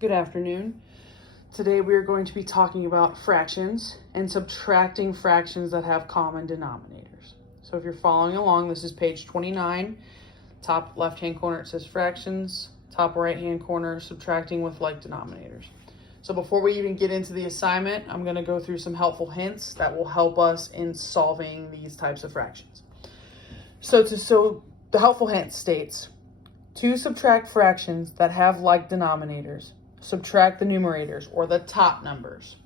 Good afternoon. Today we are going to be talking about fractions and subtracting fractions that have common denominators. So if you're following along, this is page 29. Top left-hand corner it says fractions, top right-hand corner subtracting with like denominators. So before we even get into the assignment, I'm going to go through some helpful hints that will help us in solving these types of fractions. So the helpful hint states, to subtract fractions that have like denominators, subtract the numerators or the top numbers.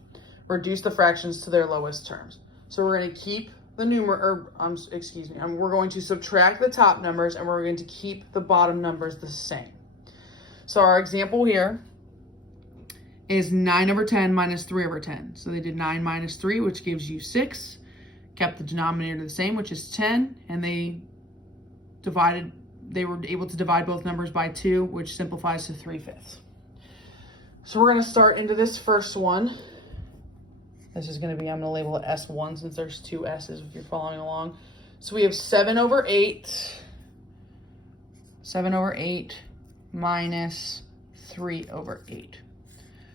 Reduce the fractions to their lowest terms. So we're going to keep the we're going to subtract the top numbers and we're going to keep the bottom numbers the same. So our example here is 9 over 10 minus 3 over 10. So they did 9 minus 3, which gives you 6. Kept the denominator the same, which is 10, and they were able to divide both numbers by 2, which simplifies to 3/5. So we're going to start into this first one. This is going to be, I'm going to label it S1 since there's 2 S's if you're following along. So we have 7 over 8 minus 3 over 8.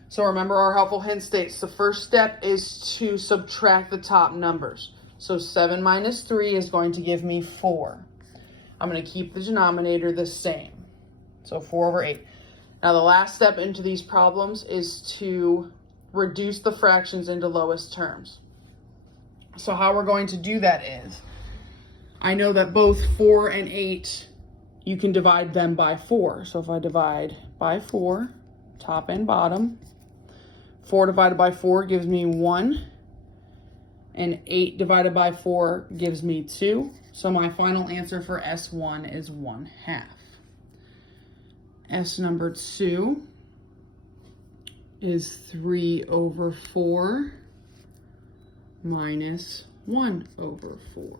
So remember our helpful hint states the first step is to subtract the top numbers. So 7 minus 3 is going to give me 4. I'm going to keep the denominator the same. So 4 over 8. Now the last step into these problems is to reduce the fractions into lowest terms. So how we're going to do that is, I know that both 4 and 8, you can divide them by 4. So if I divide by 4, top and bottom, 4 divided by 4 gives me 1, and 8 divided by 4 gives me 2. So my final answer for S1 is 1/2. S number 2 is 3 over 4 minus 1 over 4.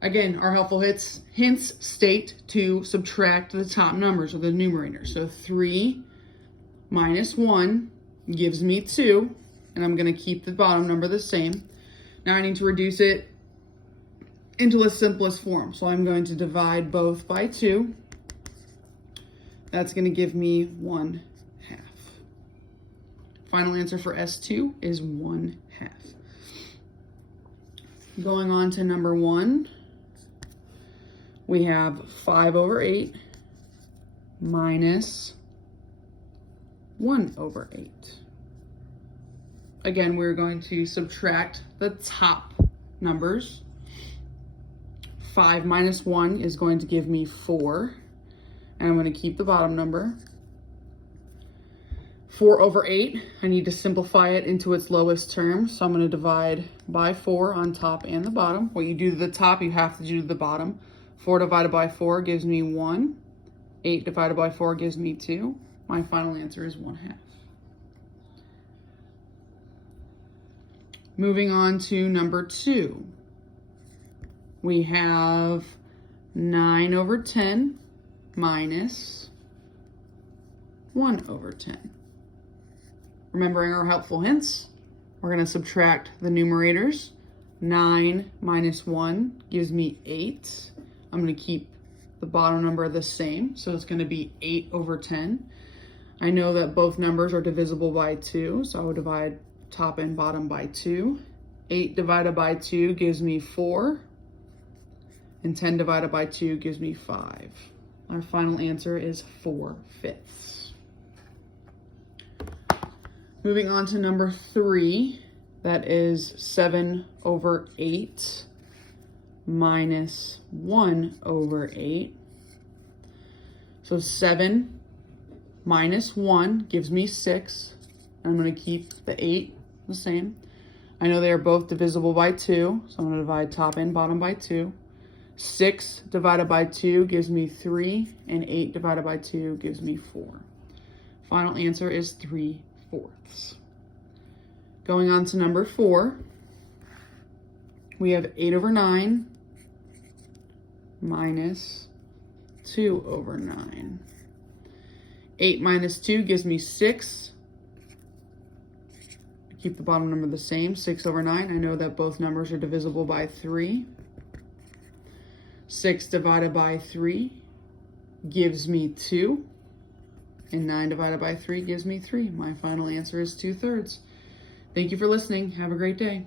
Again, our helpful hints state to subtract the top numbers or the numerator. So 3 minus 1 gives me 2, and I'm going to keep the bottom number the same. Now I need to reduce it into the simplest form. So I'm going to divide both by 2. That's going to give me 1/2. Final answer for S2 is 1/2. Going on to number 1, we have 5 over 8 minus 1 over 8. Again, we're going to subtract the top numbers. 5 minus 1 is going to give me 4. And I'm going to keep the bottom number. 4 over 8, I need to simplify it into its lowest term. So I'm going to divide by 4 on top and the bottom. What you do to the top, you have to do to the bottom. 4 divided by 4 gives me 1. 8 divided by 4 gives me 2. My final answer is 1/2. Moving on to number 2. We have 9 over 10 minus 1 over 10. Remembering our helpful hints, we're going to subtract the numerators. 9 minus 1 gives me 8. I'm going to keep the bottom number the same, so it's going to be 8 over 10. I know that both numbers are divisible by 2, so I will divide top and bottom by 2. 8 divided by 2 gives me 4, and 10 divided by 2 gives me 5. Our final answer is 4/5. Moving on to number 3, that is 7 over 8 minus 1 over 8. So 7 minus 1 gives me 6. I'm going to keep the 8 the same. I know they are both divisible by 2, so I'm going to divide top and bottom by 2. 6 divided by 2 gives me 3, and 8 divided by 2 gives me 4. Final answer is 3/4. Going on to number 4, we have 8 over 9 minus 2 over 9. 8 minus 2 gives me 6. Keep the bottom number the same, 6 over 9. I know that both numbers are divisible by 3. 6 divided by 3 gives me 2. And 9 divided by 3 gives me 3. My final answer is 2/3. Thank you for listening. Have a great day.